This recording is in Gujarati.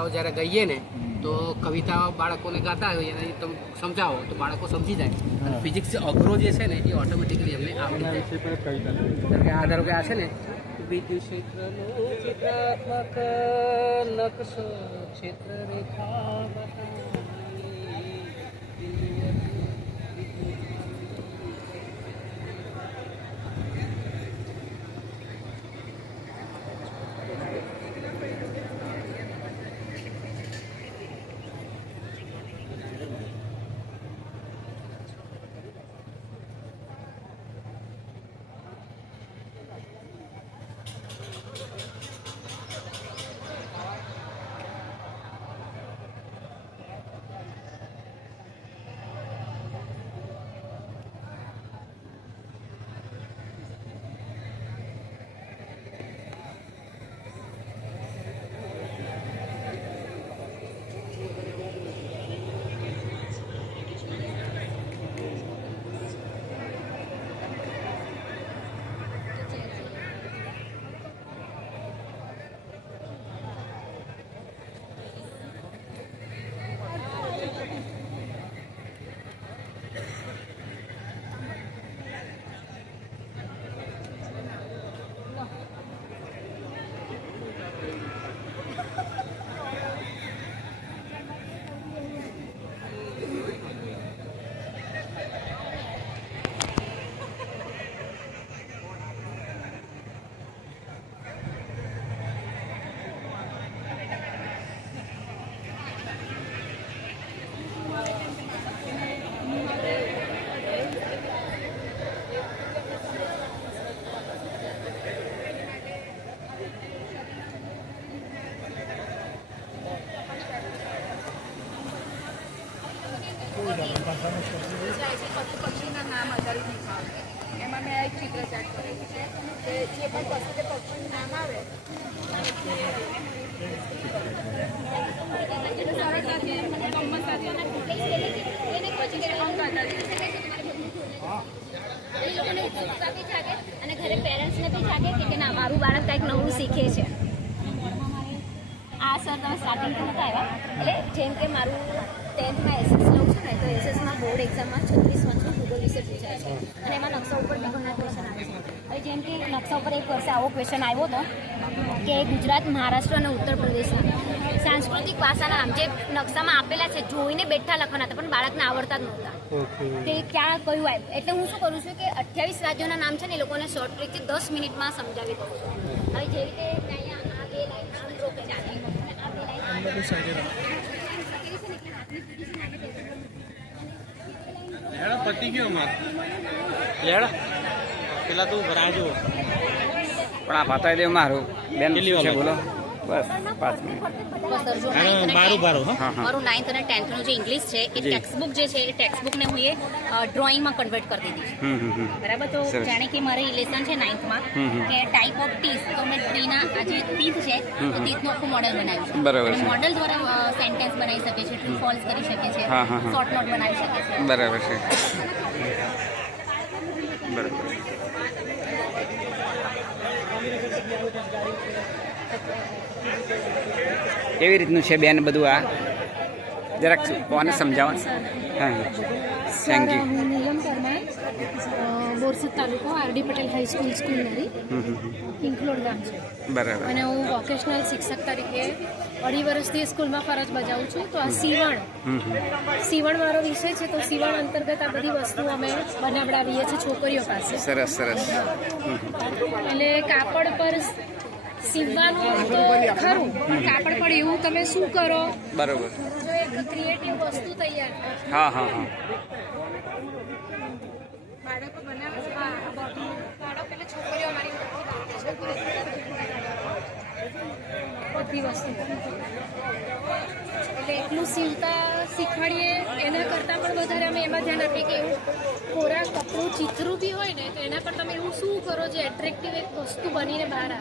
કવિતાઓ જ્યારે ગઈએ ને તો કવિતાઓ બાળકોને ગાતા હોય એને તમે સમજાવો તો બાળકો સમજી જાય. અને ફિઝિક્સ અઘરો જે છે ને એ ઓટોમેટિકલી એમને આવડી જાય. ધારો કે આ છે ને વિદ્યુત ક્ષેત્રનો ચિત્રાત્મક નકશો ક્ષેત્ર રેખા પક્ષીના નામ આધારિત નિશાન એમાં મેં એક ચિત્ર સેટ કરેલું છે કે જે પણ પક્ષીનું નામ આવે સરળતાથી ગમત સાથે અંક આધારિત એ લોકોને ઉત્સુકતા બી જાગે અને ઘરે પેરેન્ટ્સને બી જાગે કે ના મારું બાળક કંઈક નવું શીખે છે. આ સર તમે સ્ટાર્ટિંગથી નહોતા આવ્યા એટલે જેમ કે મારું 10થમાં એસએસ લઉં છું ને તો એસએસમાં બોર્ડ એક્ઝામમાં 36 વર્ષનો ભૂગોળ વિશે પૂછાય છે અને એમાં નકશા ઉપર બી ઘણા ક્વેશ્ચન આવે છે. હવે જેમ કે નકશા ઉપર એક વર્ષે આવો ક્વેશ્ચન આવ્યો હતો કે ગુજરાત, મહારાષ્ટ્ર અને ઉત્તર પ્રદેશના સાંસ્કૃતિક ભાષાના નામ જે નકશામાં આપેલા છે જોઈને બેઠા લખવાના હતા પણ બાળકને આવડતા જ નહોતા કે ક્યાં કયું આવ્યું. એટલે હું શું કરું છું કે 28 રાજ્યોના નામ છે ને એ લોકોને શોર્ટ ટ્રીકથી 10 મિનિટમાં સમજાવી દઉં છું. હવે જેવી રીતે અહીંયા આ બે લાઈન આમ રોકે છે આ બે લાઈન પતી ગયો લેડ પેલા તું ભરાજો પણ આ પતાવી દે મારું બેન છે બોલો. બસ 5 મિનિટ મારું 9th અને 10th નું જે ઇંગ્લિશ છે એ ટેક્સ્ટબુક જે છે એ ટેક્સ્ટબુકને હું એ ડ્રોઈંગમાં કન્વર્ટ કરી દીધી છે. બરાબર. તો જાણે કે મારે લેસન છે 9thમાં કે ટાઈપ ઓફ ટીથ તો મેં ટ્રીના આ જે ટીથ છે તો ટીથનું આખું મોડલ બનાવ્યું છે. બરાબર. મોડલ દ્વારા સેન્ટેન્સ બનાવી શકે છે, ટ્રુ ફોલ્સ કરી શકે છે, શોર્ટ નોટ બનાવી શકે છે. બરાબર છે. બરાબર. કેવી રીતનું છે બેન બધું આ જરાક કોને સમજાવો. હા થેન્ક યુ. હું નીલમ પરમાર, બોરસદ તાલુકો, આરડી પટેલ હાઈસ્કૂલ સ્કૂલનરી, ઇન્ક્લોડ ગામ છે. બરાબર. અને હું વોકેશનલ શિક્ષક તરીકે 2.5 વર્ષથી સ્કૂલમાં ફરજ બજાવું છું. તો આ સીવણ મારો વિષય છે. તો સીવણ અંતર્ગત આ બધી વસ્તુ અમે બનાવડાવીએ છીએ છોકરીઓ પાસે. સરસ સરસ. એટલે કાપડ પર સીવવાનું તો ખરું પણ કાપડ પર એવું તમે શું કરો. બરોબર. જો એક ક્રિએટિવ વસ્તુ તૈયાર હા હા હા. બાળકો બનાવે છે. બાળકો એટલે છોકરીઓ મારી બધી વસ્તુ એટલે એટલું સીવતા શીખવાડીએ એના કરતાં પણ વધારે અમે એમાં ધ્યાન આપીએ કે એવું ખોરાક કપડું ચિત્રું બી હોય ને તો એના પર તમે એવું શું કરો જે એટ્રેક્ટિવ એક વસ્તુ બનીને બહાર આવે.